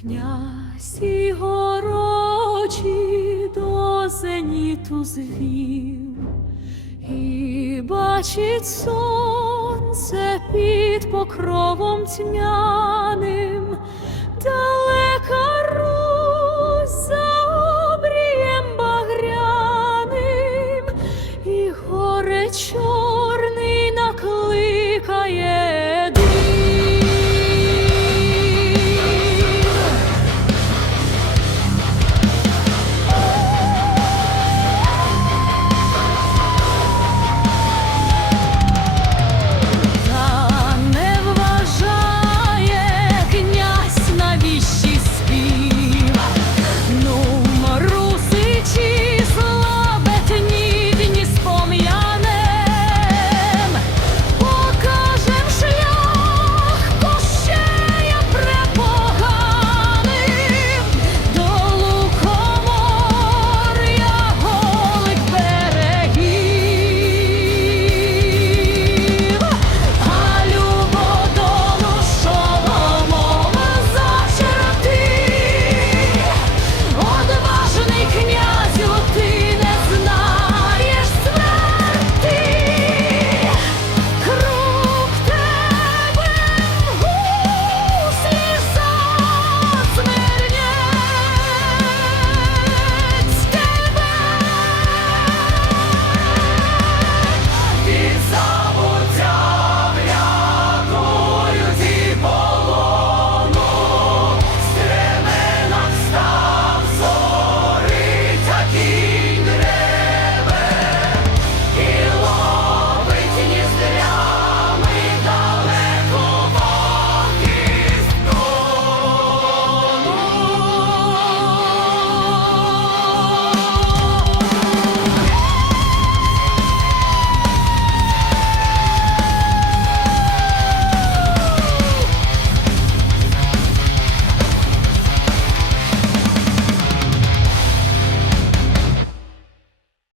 Князь і горочі до зеніту звів і бачить сонце під покровом тьмяним.